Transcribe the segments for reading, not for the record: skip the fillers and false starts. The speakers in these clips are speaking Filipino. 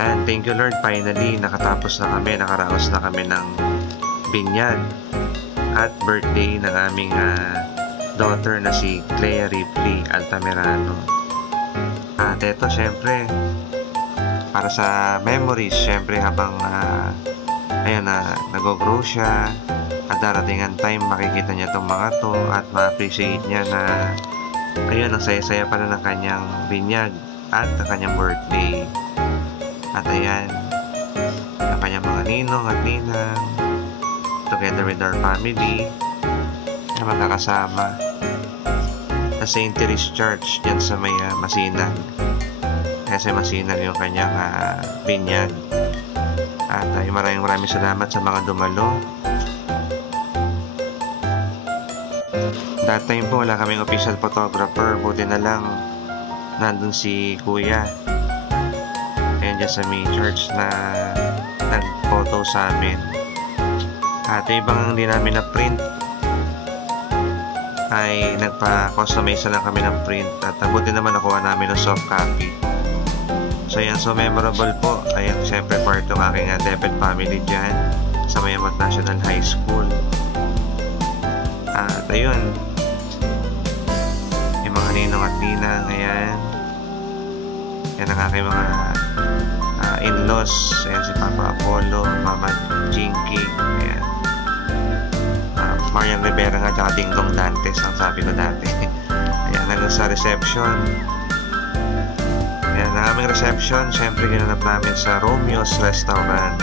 Ayan, thank you Lord, finally nakatapos na kami, nakaraos na kami ng binyag at birthday ng aming daughter na si Clea Ripley Altamirano. At eto syempre para sa memories, syempre habang ayan nag-grow siya at darating ang time makikita niya itong mga to at ma-appreciate niya na ayun, ang saya-saya pala ng kanyang binyag at ang kanyang birthday. At ayan, ang kanyang mga ninong at ninang together with our family na magkakasama sa St. Therese Church dyan sa may Masinag, kasi Masinag yung kanyang binyag. At maraming salamat sa mga dumalo. That time po wala kaming official photographer, buti na lang nandun si Kuya ayan dyan sa may church na nag-photo sa amin. At ibang hindi namin na-print ay nagpa-customize lang kami ng print at buti naman nakuha namin ng soft copy. So yan, so memorable po. Ayan, syempre part ng aking DepEd family dyan sa Mayamot National High School. At ayun, yung mga ninong at ninang, ayan yan ang aking mga in-laws. Ayan si Papa Apollo, Mama Jinky, ayan Marian Rivera nga, tsaka Ding Dong Dantes ang sabi ko dati. Ayan, hanggang sa reception. Ayan, ang aming reception syempre ginanap namin sa Romeo's Restaurant.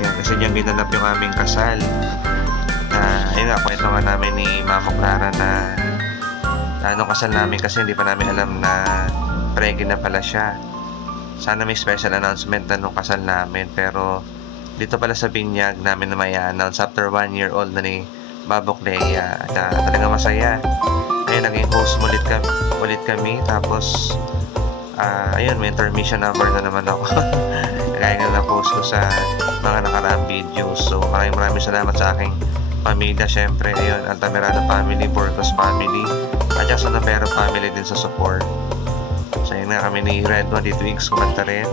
Ayan, kasi diyan ginanap yung aming kasal. Ayun nga, kwento nga namin ni Mama Clara na anong kasal namin kasi hindi pa namin alam na pregi na pala siya. Sana may special announcement na nung kasal namin, pero dito pala sa binyag namin na may announce after 1 year old na ni Babok Lea. At talaga masaya. Ayun, naging host ulit kami. Tapos ayun, may intermission number na naman ako. Kaya nga na-post ko sa mga nakaraang videos. So maraming salamat sa aking pamilya. Syempre, ayun, Altamirano family, Burgos family, at sa Navero family din sa support. So ayun nga, kami ni Red One dito X kumanta rin.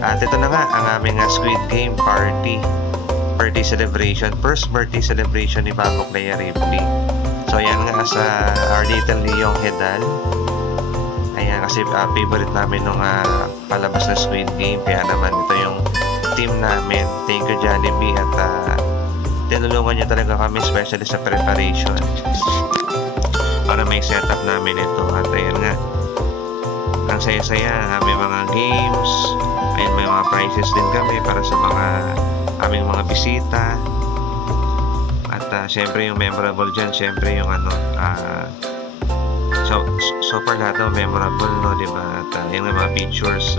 At ito na nga ang aming Squid Game party, birthday celebration, first birthday celebration ni Babok Lea Ripley. So ayan nga sa Our Little Leong Hedal. Ayan, kasi favorite namin nung palabas na Squid Game, kaya naman ito yung team namin. Thank you Jollibee, at tinulungan niya talaga kami especially sa preparation para may setup namin ito. At ayan nga, ang saya-saya, may mga games, ayun, may mga prizes din kami para sa mga aming mga bisita. At syempre yung memorable dyan, syempre yung so far lahat ng memorable, no, diba? At yung mga pictures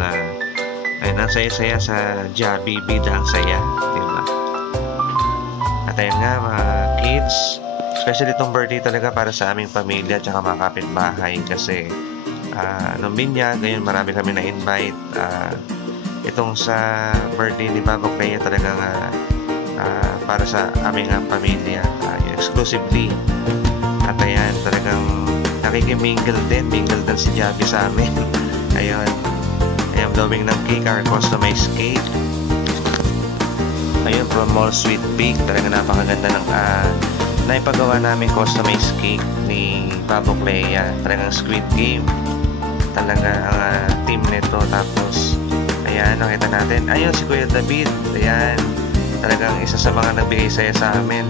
ayun, ang saya-saya sa Jabi, bida ang saya, diba? At ayun nga mga kids, especially itong birthday talaga para sa aming pamilya at saka mga kapitbahay, kasi nung binyag, ngayon marami kami na-invite. Itong sa birthday ni Babok Lea talagang para sa aming pamilya, exclusively. At ayan, talagang nakikimingle din si Javi sa amin. Ayun, ayan, blowing ng cake, our customized cake. Ayun, from Mall Sweet Pig, talagang napakaganda ng naipagawa namin customized cake ni Babok Lea. Talagang Squid Game talaga ang team nito. Tapos ayan, nakita natin, ayun si Kuya David, ayan, talagang isa sa mga nagbigay saya sa amin.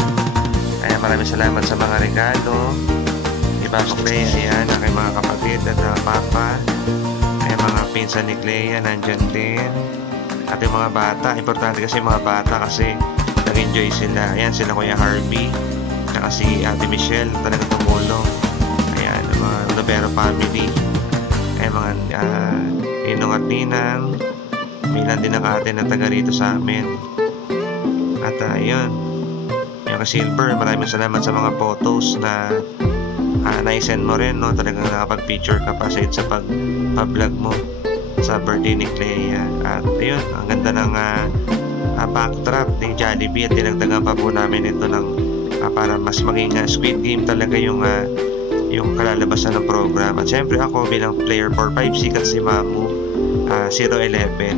Kaya maraming salamat sa mga regalo ni Babok Lea. Ayan, aking mga kapatid at papa, ay mga pinsan ni Clea nandyan din, at yung mga bata, importante kasi yung mga bata kasi nag-enjoy sila. Ayan, sila Kuya Harvey at si Ate Michelle, talagang tumulong. Ayan, mga Navero family, ay mga ninong at ninang, milan din ang ate na taga rito sa amin. At ayun, yung ka-silver, maraming salamat sa mga photos na na-send mo rin, no? Talagang nakapag-picture ka pa sa pag-vlog mo sa birthday ni Clea. At ayun, ang ganda ng backdrop ni Jollibee, at dinagdagan pa po namin ito ng para mas maging Squid Game talaga yung kalalabasan ng program. At syempre ako bilang player 456 at si Mamu 011.